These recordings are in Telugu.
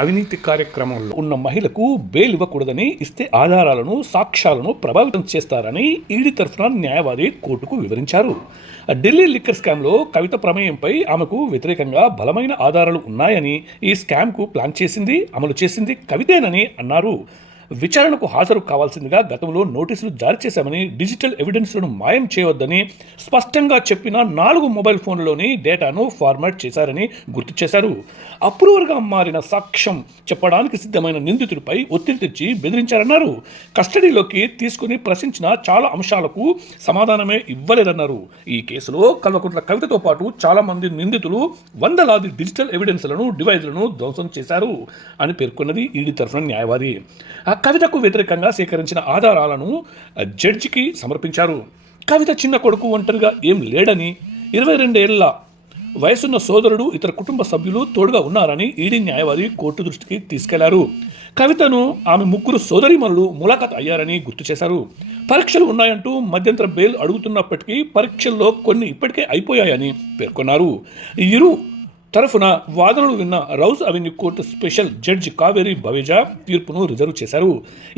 అవినీతి కార్యక్రమంలో ఉన్న మహిళకు బెయిల్ ఇవ్వకూడదని ఇస్తే ఆధారాలను సాక్ష్యాలను ప్రభావితం చేస్తారని ఈడీ తరఫున న్యాయవాది కోర్టుకు వివరించారు. ఢిల్లీ లిక్కర్ స్కామ్లో కవిత ప్రమేయంపై ఆమెకు వ్యతిరేకంగా బలమైన ఆధారాలు ఉన్నాయని ఈ స్కామ్కు ప్లాన్ చేసింది అమలు చేసింది కవితేనని అన్నారు. విచారణకు హాజరు కావాల్సిందిగా గతంలో నోటీసులు జారీ చేశామని డిజిటల్ ఎవిడెన్స్లను మాయం చేయవద్దని స్పష్టంగా చెప్పిన నాలుగు మొబైల్ ఫోన్లలోని డేటాను ఫార్మాట్ చేశారని గుర్తు చేశారు. అప్రూవర్గా మారిన సాక్ష్యం చెప్పడానికి సిద్ధమైన నిందితుడిపై ఒత్తిడి తెచ్చి బెదిరించారన్నారు. కస్టడీలోకి తీసుకుని ప్రశ్నించిన చాలా అంశాలకు సమాధానమే ఇవ్వలేదన్నారు. ఈ కేసులో కల్వకుంట్ల కవితతో పాటు చాలా మంది నిందితులు వందలాది డిజిటల్ ఎవిడెన్స్లను డివైజ్లను ధ్వంసం చేశారు అని పేర్కొన్నది ఈడీ తరఫున న్యాయవాది. ఆ కవితకు వ్యతిరేకంగా సేకరించిన ఆధారాలను జడ్జికి సమర్పించారు. కవిత చిన్న కొడుకు ఒంటరిగా ఏం లేడని ఇరవై రెండేళ్ళ వయసున్న సోదరుడు ఇతర కుటుంబ సభ్యులు తోడుగా ఉన్నారని ఈడీ న్యాయవాది కోర్టు దృష్టికి తీసుకెళ్ళారు. కవితను ఆమె ముగ్గురు సోదరిమణులు ములాఖత్ అయ్యారని గుర్తు చేశారు. పరీక్షలు ఉన్నాయంటూ మధ్యంతర బెయిల్ అడుగుతున్నప్పటికీ పరీక్షల్లో కొన్ని ఇప్పటికే అయిపోయాయని పేర్కొన్నారు. ఇరు తరఫున వాదనలు విన్న Rouse Avenue court special judge Kaveri Baweja తీర్పును రిజర్వ్ చేశారు.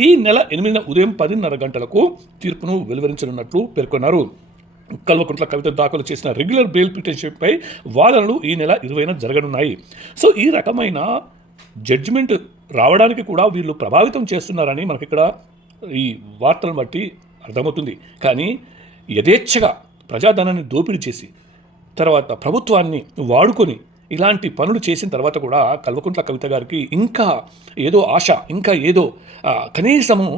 ఈ నెల ఎనిమిదిన ఉదయం పదిన్నర గంటలకు తీర్పును వెలువరించనున్నట్లు పేర్కొన్నారు. కల్వకుంట్ల కవిత దాఖలు చేసిన రెగ్యులర్ బెయిల్ పిటిషన్పై వాదనలు ఈ నెల ఇరవైన జరగనున్నాయి. సో ఈ రకమైన జడ్జిమెంట్ రావడానికి కూడా వీళ్ళు ప్రభావితం చేస్తున్నారని మనకి ఇక్కడ ఈ వార్తలను బట్టి అర్థమవుతుంది. కానీ యథేచ్ఛగా ప్రజాధనాన్ని దోపిడీ చేసి తర్వాత ప్రభుత్వాన్ని వాడుకొని ఇలాంటి పనులు చేసిన తర్వాత కూడా కల్వకుంట్ల కవిత గారికి ఇంకా ఏదో ఆశ ఇంకా ఏదో కనీసము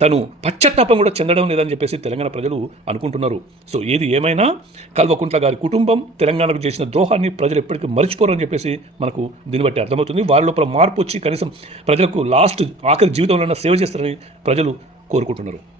తను పశ్చాత్తాపం కూడా చెందడం లేదని చెప్పేసి తెలంగాణ ప్రజలు అనుకుంటున్నారు. సో ఏది ఏమైనా కల్వకుంట్ల గారి కుటుంబం తెలంగాణకు చేసిన ద్రోహాన్ని ప్రజలు ఎప్పటికీ మర్చిపోరని చెప్పేసి మనకు దీన్ని బట్టి అర్థమవుతుంది. వారి లోపల మార్పు వచ్చి కనీసం ప్రజలకు లాస్ట్ ఆఖరి జీవితంలో సేవ చేస్తారని ప్రజలు కోరుకుంటున్నారు.